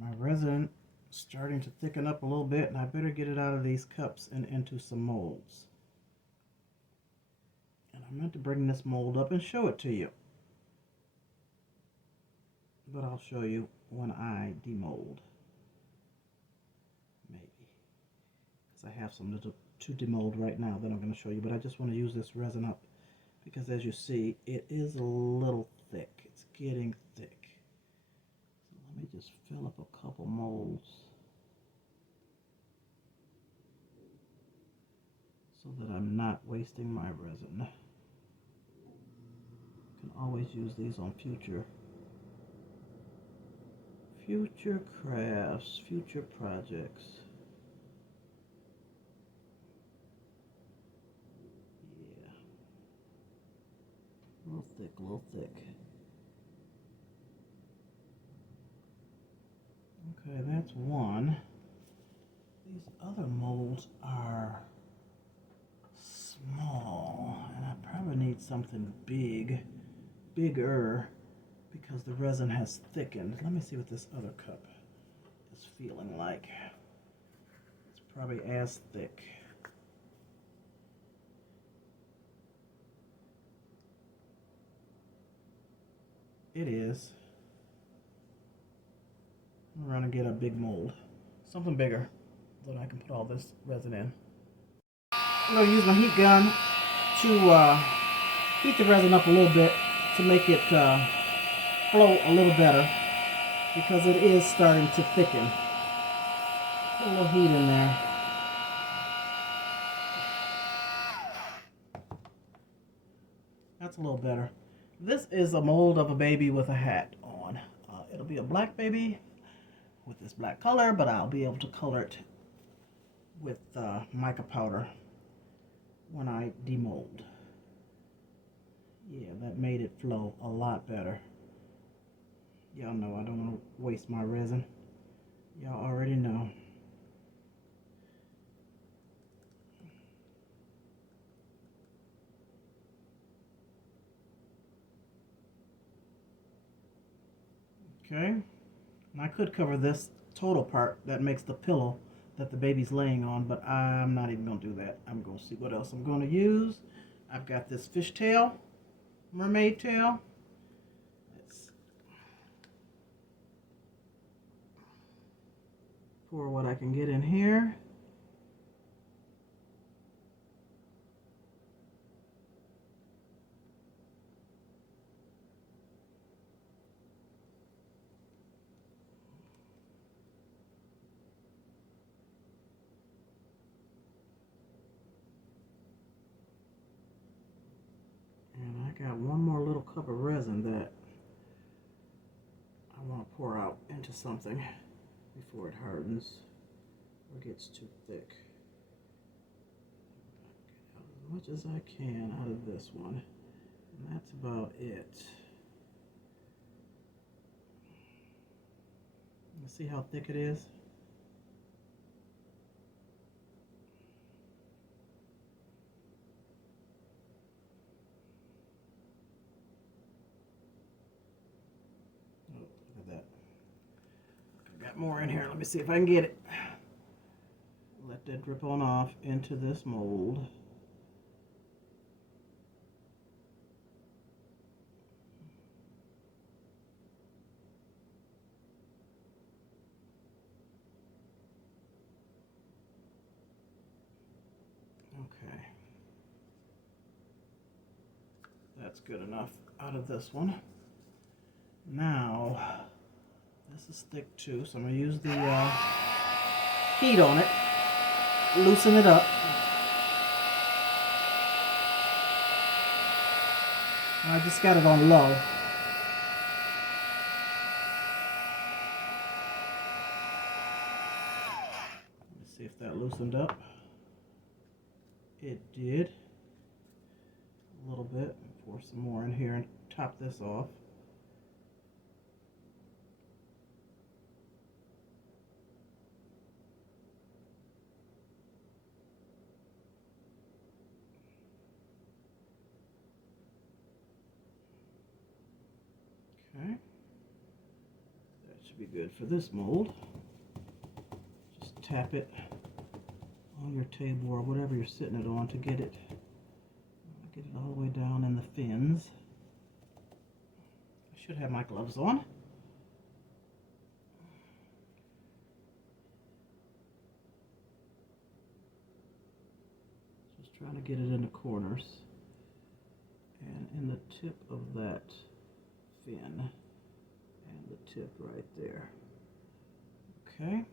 My resin is starting to thicken up a little bit, and I better get it out of these cups and into some molds. And I meant to bring this mold up and show it to you, but I'll show you when I demold, maybe, because I have some to demold right now that I'm going to show you, but I just want to use this resin up because, as you see, it is a little thick. It's getting thick. So let me just fill up a couple molds so that I'm not wasting my resin. You can always use these on future crafts, future projects. Yeah. A little thick, a little thick. Okay, that's one. These other molds are small, and I probably need something bigger, because the resin has thickened. Let me see what this other cup is feeling like. It's probably as thick. It is. I'm going to get a big mold, something bigger, so that I can put all this resin in. I'm going to use my heat gun to heat the resin up a little bit to make it flow a little better, because it is starting to thicken. Put a little heat in there. That's a little better. This is a mold of a baby with a hat on. It'll be a black baby with this black color, but I'll be able to color it with mica powder when I demold. Yeah, that made it flow a lot better. Y'all know I don't want to waste my resin. Y'all already know. Okay, and I could cover this total part that makes the pillow that the baby's laying on, but I'm not even going to do that. I'm going to see what else I'm going to use. I've got this fish tail, mermaid tail. Let's pour what I can get in here. And I got one more little cup of resin that I want to pour out into something before it hardens or gets too thick. Get out as much as I can out of this one, and that's about it. You see how thick it is? Oh, look at that. I've got more in here. Let me see if I can get it. Let that drip on off into this mold. Okay. That's good enough out of this one. Now, this is thick too, so I'm going to use the heat on it, loosen it up. I just got it on low. Let's see if that loosened up. It did. A little bit. Pour some more in here and top this off. Okay. That should be good for this mold. Just tap it on your table or whatever you're sitting it on to get it all the way down in the fins. I should have my gloves on. Just trying to get it in the corners and in the tip of that fin and the tip right there. Okay,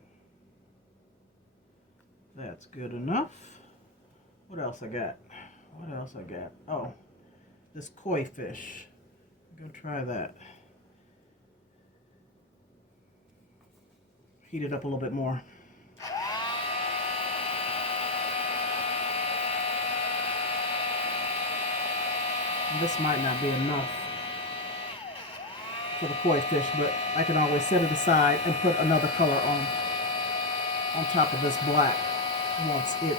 that's good enough. What else I got? What else I got? Oh, this koi fish. I'm gonna try that. Heat it up a little bit more. And this might not be enough for the koi fish, but I can always set it aside and put another color on top of this black once it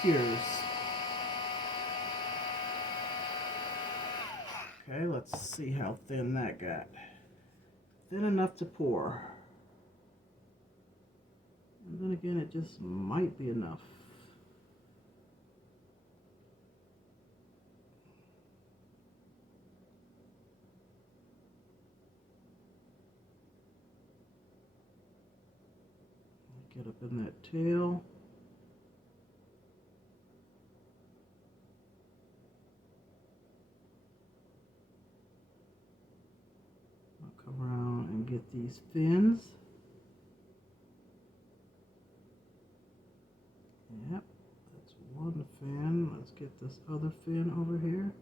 cures. Okay, let's see how thin that got. Thin enough to pour. And then again, it just might be enough. Get up in that tail. I'll come around and get these fins. Yep, that's one fin. Let's get this other fin over here.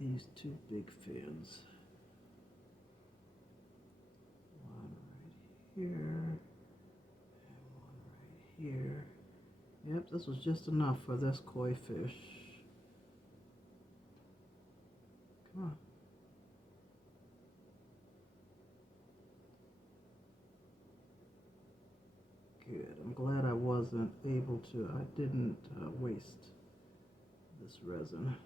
And these two big fins. One right here, and one right here. Yep, this was just enough for this koi fish. Come on. Good. I'm glad I wasn't able to, I didn't waste this resin.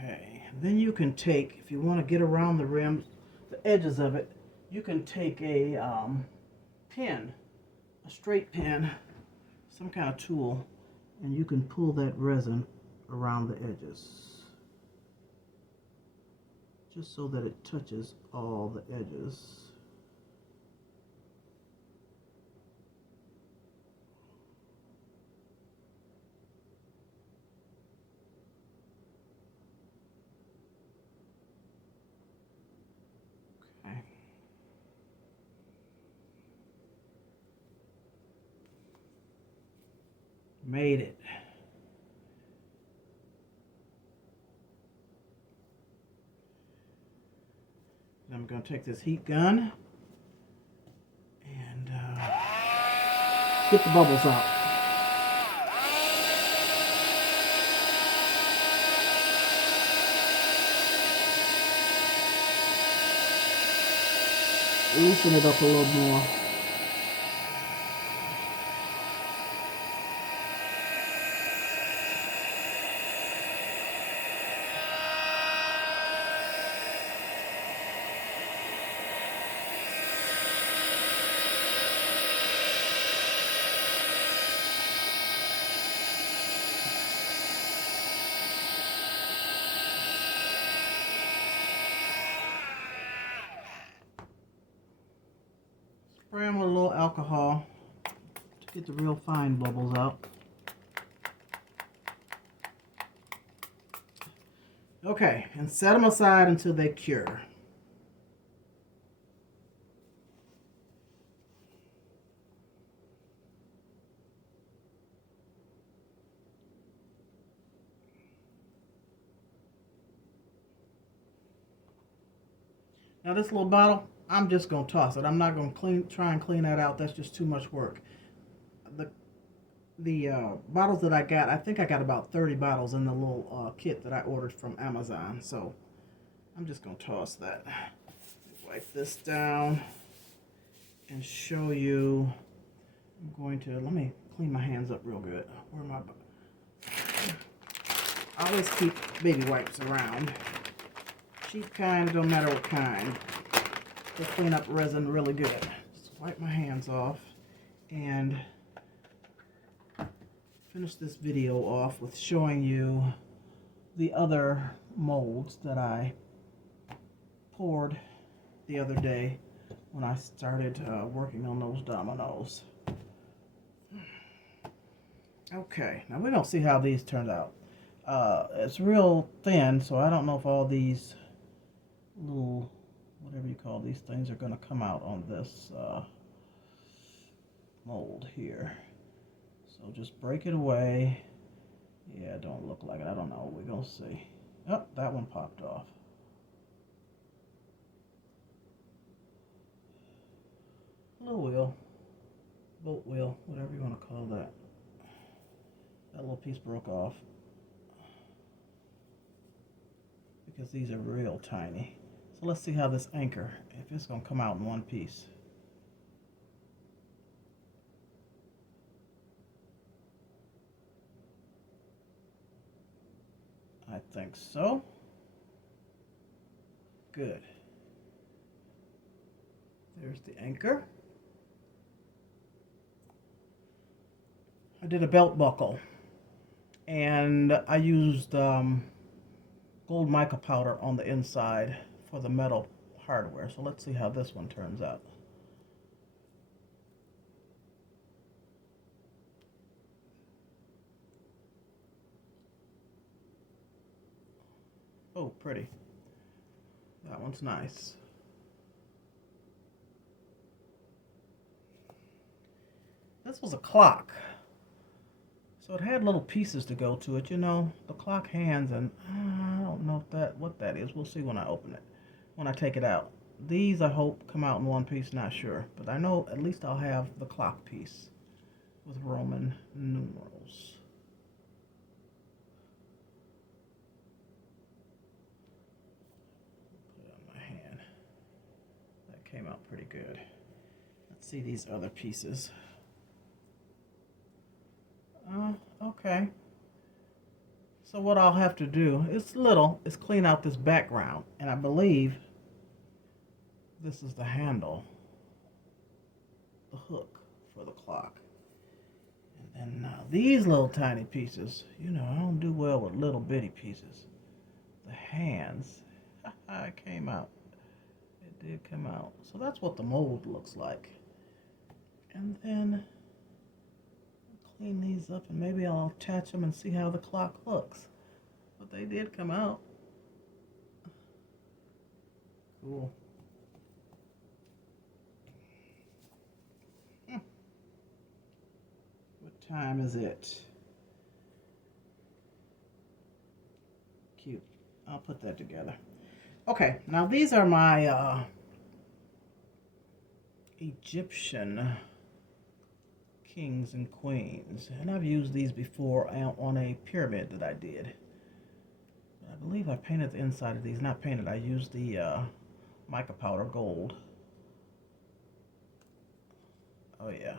Okay, then you can take, if you want to get around the rims, the edges of it, you can take a pin, a straight pin, some kind of tool, and you can pull that resin around the edges, just so that it touches all the edges. Made it. I'm going to take this heat gun and get the bubbles out. Loosen it up a little more. Spray them with a little alcohol to get the real fine bubbles out. Okay, and set them aside until they cure. Now this little bottle, I'm just going to toss it. I'm not going to try and clean that out. That's just too much work. the bottles that I got, I think I got about 30 bottles in the little kit that I ordered from Amazon. So I'm just going to toss that. Wipe this down and show you. I'm going to, let me clean my hands up real good. Where am I? I always keep baby wipes around. Cheap kind, don't matter what kind. They clean up resin really good. Just wipe my hands off and finish this video off with showing you the other molds that I poured the other day when I started working on those dominoes. Okay, now we're going to see how these turned out. It's real thin, so I don't know if all these little, whatever you call these things, are going to come out on this mold here. So just break it away. Yeah, don't look like it. I don't know. We're going to see. Oh, that one popped off. Little wheel, boat wheel, whatever you want to call that. That little piece broke off because these are real tiny. So let's see how this anchor, if it's going to come out in one piece. I think so. Good. There's the anchor. I did a belt buckle, and I used gold mica powder on the inside for the metal hardware. So let's see how this one turns out. Oh, pretty. That one's nice. This was a clock. So it had little pieces to go to it, you know, the clock hands, and I don't know what that is. We'll see when I open it, when I take it out. These, I hope, come out in one piece, not sure. But I know at least I'll have the clock piece with Roman numerals. Put it on my hand. That came out pretty good. Let's see these other pieces. Okay. So what I'll have to do, it's little, is clean out this background. And I believe this is the handle, the hook for the clock. And then now these little tiny pieces, you know, I don't do well with little bitty pieces. The hands, it came out. It did come out. So that's what the mold looks like. And then clean these up, and maybe I'll attach them and see how the clock looks. But they did come out. Cool. What time is it? Cute. I'll put that together. Okay, now these are my Egyptian kings and queens, and I've used these before on a pyramid that I did. I believe I painted the inside of these. Not painted, I used the mica powder gold. Oh yeah,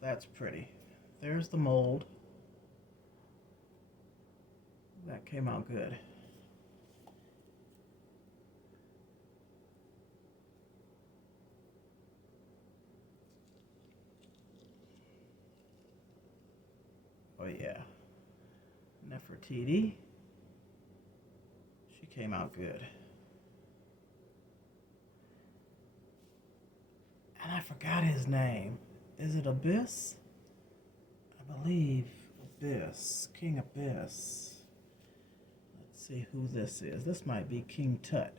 that's pretty. There's the mold. That came out good. Oh yeah, Nefertiti. She came out good. And I forgot his name. Is it Abyss? I believe Abyss, King Abyss. Let's see who this is. This might be King Tut.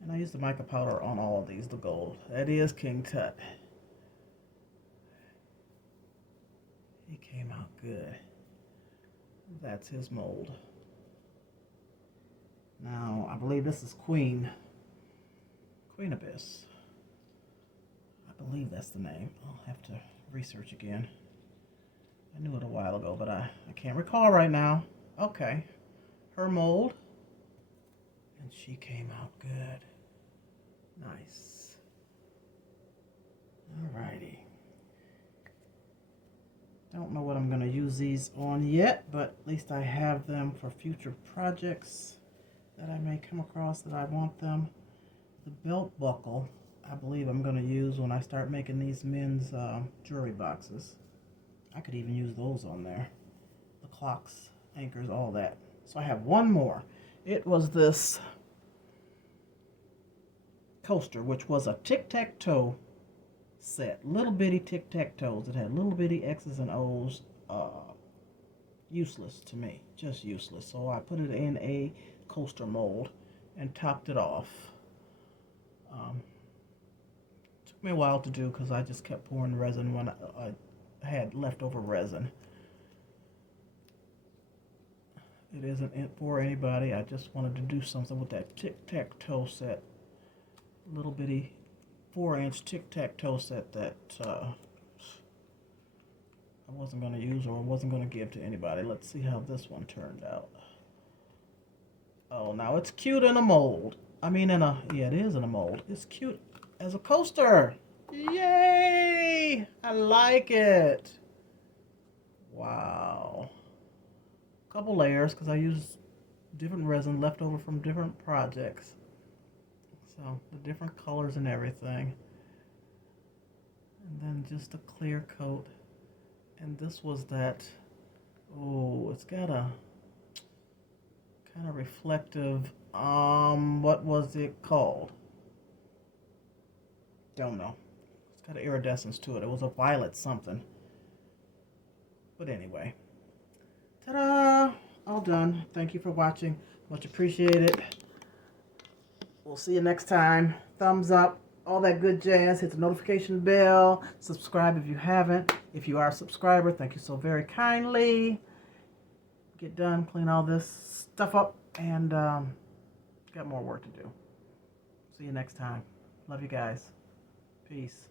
And I used the mica powder on all of these, the gold. That is King Tut. He came out good. That's his mold. Now, I believe this is Queen Abyss. I believe that's the name. I'll have to research again. I knew it a while ago, but I can't recall right now. Okay. Her mold. And she came out good. Nice. Alrighty. Don't know what I'm going to use these on yet, but at least I have them for future projects that I may come across that I want them. The belt buckle, I believe I'm going to use when I start making these men's jewelry boxes. I could even use those on there. The clocks, anchors, all that. So I have one more. It was this coaster, which was a tic-tac-toe set. Little bitty tic-tac-toes. It had little bitty X's and O's. Useless to me. Just useless. So I put it in a coaster mold and topped it off. Took me a while to do because I just kept pouring resin when I had leftover resin. It isn't for anybody. I just wanted to do something with that tic-tac-toe set. Little bitty 4-inch tic-tac-toe set that I wasn't going to use or wasn't going to give to anybody. Let's see how this one turned out. Oh, now it's cute in a mold. I mean yeah, it is in a mold. It's cute as a coaster. Yay! I like it. Wow. Couple layers because I use different resin left over from different projects. So the different colors and everything. And then just a clear coat. And this was that, oh, it's got a kind of reflective, what was it called? Don't know. It's got an iridescence to it. It was a violet something. But anyway. Ta-da! All done. Thank you for watching. Much appreciated. We'll see you next time. Thumbs up, all that good jazz. Hit the notification bell. Subscribe if you haven't. If you are a subscriber, thank you so very kindly. Get done, clean all this stuff up, and got more work to do. See you next time. Love you guys. Peace.